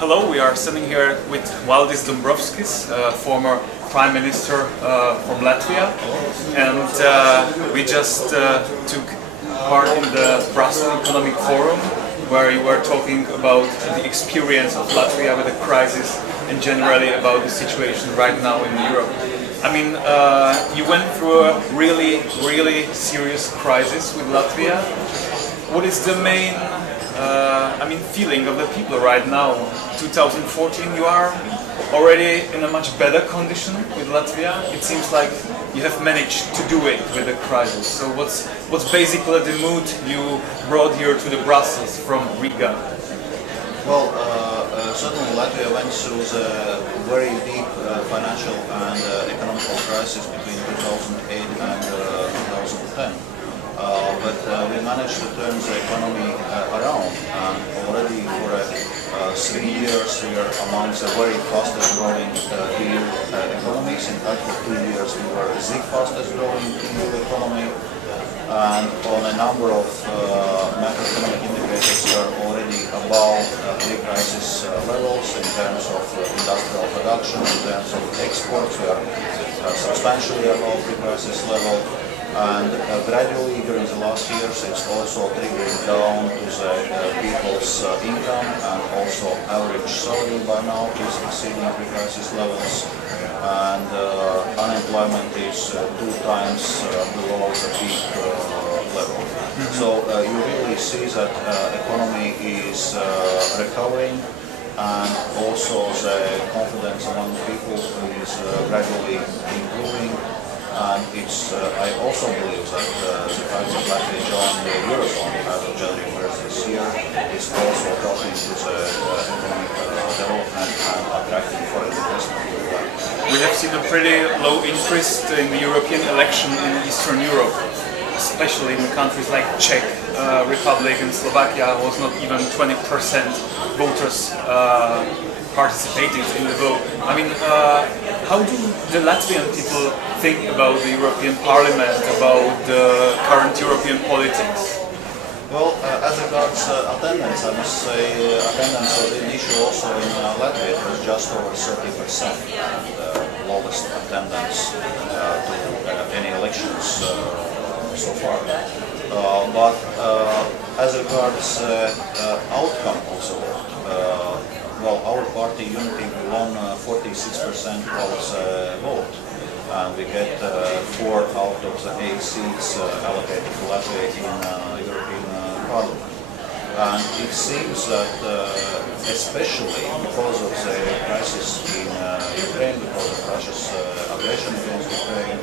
Hello, we are sitting here with Valdis Dombrovskis, former Prime Minister from Latvia, and we just took part in the Brussels Economic Forum, where you were talking about the experience of Latvia with the crisis and generally about the situation right now in Europe. I mean, you went through a really serious crisis with Latvia. What is the main feeling of the people right now? 2014, you are already in a much better condition with Latvia. It seems like you have managed to do it with the crisis. So what's basically the mood you brought here to the Brussels from Riga? Well, certainly Latvia went through a very deep financial and economical crisis between 2008 and 2010. But we managed to turn the economy around, and already for 3 years we are among the very fastest growing EU economies. In fact, for 2 years we were the fastest growing EU economy, and on a number of macroeconomic indicators we are already above pre-crisis levels in terms of industrial production, in terms of exports we are substantially above pre-crisis level. And gradually during the last years it's also trickling down to the people's income, and also average salary by now is exceeding pre-crisis levels, and unemployment is 2 times below the peak level. So you really see that economy is recovering, and also the confidence among people is gradually improving. And I also believe that the fact that Latvia joined the Eurozone as of January 1st this year is also helping to the economic development and attracting foreign investment. We have seen a pretty low interest in the European election in Eastern Europe, especially in countries like Czech Republic and Slovakia. Was not even 20% voters participating in the vote. I mean, how do the Latvian people think about the European Parliament, about the current European politics? Well, as regards attendance, I must say attendance was an issue also in Latvia. It was just over 30%, the lowest attendance to any elections so far. But as regards outcome also, well, our party Unity won 46% of the vote, and we get 4 out of the 8 seats allocated to Latvia in European Parliament. And it seems that, especially because of the crisis in Ukraine, because of Russia's aggression against Ukraine,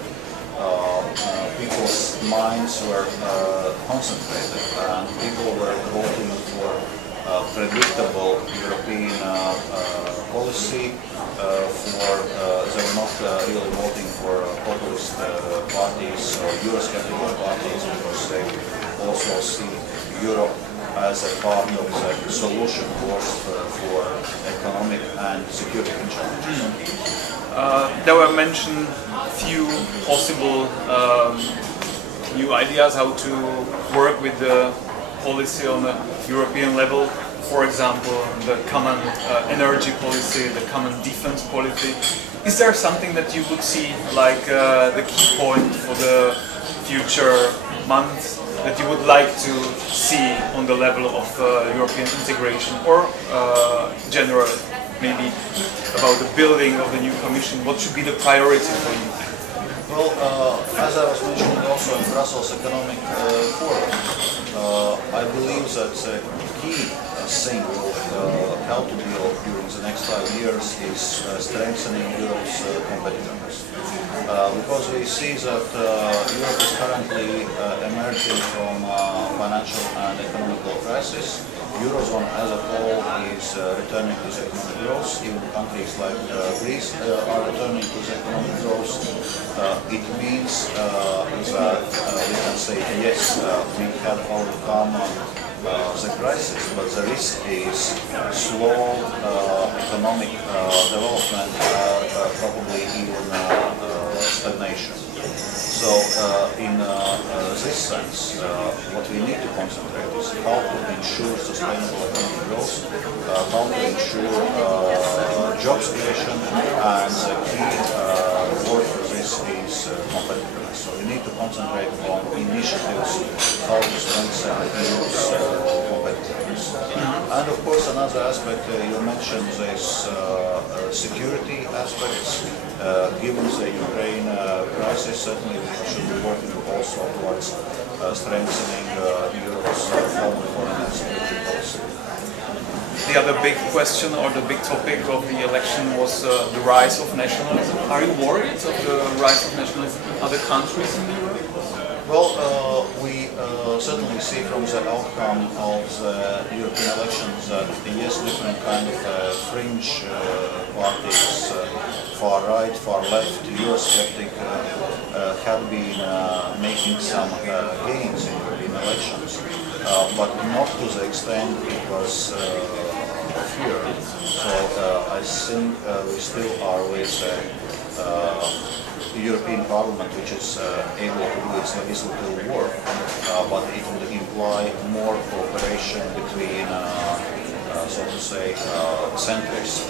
people's minds were concentrated, and people were voting for predictable European policy. They were not really voting for populist parties or Eurosceptical parties, because they also see Europe as a part of the solution both for economic and security challenges. There were mentioned few possible new ideas how to work with the policy on a European level. For example, the common energy policy, the common defense policy. Is there something that you would see like the key point for the future months that you would like to see on the level of European integration, or generally maybe about the building of the new Commission? What should be the priority for you? Well, as I was mentioning also in Brussels Economic Forum, I believe that the key thing will help to develop during the next 5 years is strengthening Europe's competitiveness. Because we see that Europe is currently emerging from financial and economical crisis. Eurozone as a whole is returning to the economic growth. Even countries like Greece are returning to the economic growth. It means that we can say, yes, we have overcome the crisis, but the risk is slow economic development, probably even stagnation. So in this sense, what we need to concentrate is how to ensure sustainable economic growth, how to ensure jobs creation, and the key word for this is competitiveness. So we need to concentrate on initiatives how to strengthen EU's competitiveness. And of course, another aspect you mentioned is security aspects. Given the Ukraine crisis, certainly we should be working also towards strengthening Europe's foreign and security policy. The other big question or the big topic of the election was the rise of nationalism. Are you worried of the rise of nationalism in other countries in Europe? Well, we certainly see from the outcome of the European elections that yes, different kind of fringe parties, far right, far left, Eurosceptic, have been making some gains in European elections, but not to the extent it was feared. So I think we still are with the European Parliament, which is able to do its legislative work, but it would imply more cooperation between, so to say, centrist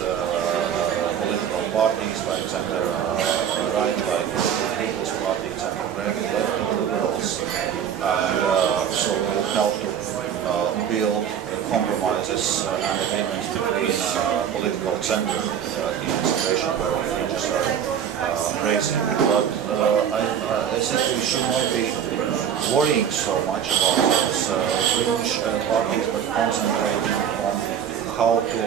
political parties, like center right, like the People's Party, center left, liberals, and so it will help to build compromises and agreements between political center in a situation where fringes are raising. But I think we should not be worrying so much about those fringe parties, but concentrating on how to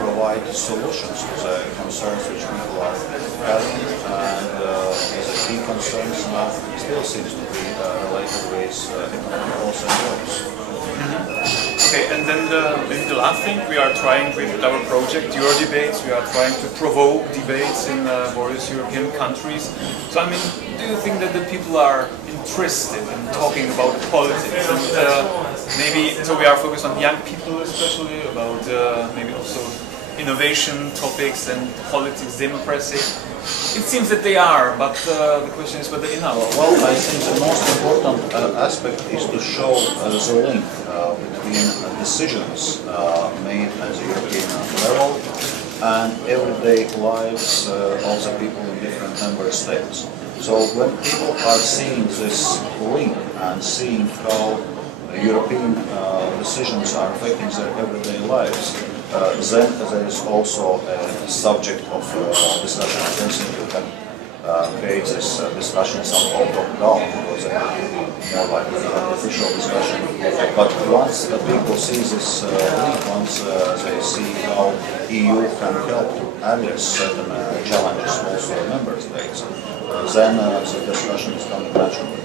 provide solutions to the concerns which people are having, and the key concerns now still seems to be related with economic growth and jobs. Okay, and then maybe the last thing we are trying with our project, Eurodebates, we are trying to provoke debates in various European countries. So I mean, do you think that the people are interested in talking about politics? And maybe, so we are focused on young people especially, about maybe also innovation topics and politics, democracy. It seems that they are, but the question is whether enough. Well, I think the most important aspect is to show the link between decisions made at the European level and everyday lives of the people in different member states. So when people are seeing this link and seeing how European decisions are affecting their everyday lives, then there is also a subject of discussion. I don't think you can create this discussion somehow top-down, because it would be more like an artificial discussion. But once the people see this link, once they see how EU can help to address certain challenges also in member states, then the discussion is coming naturally.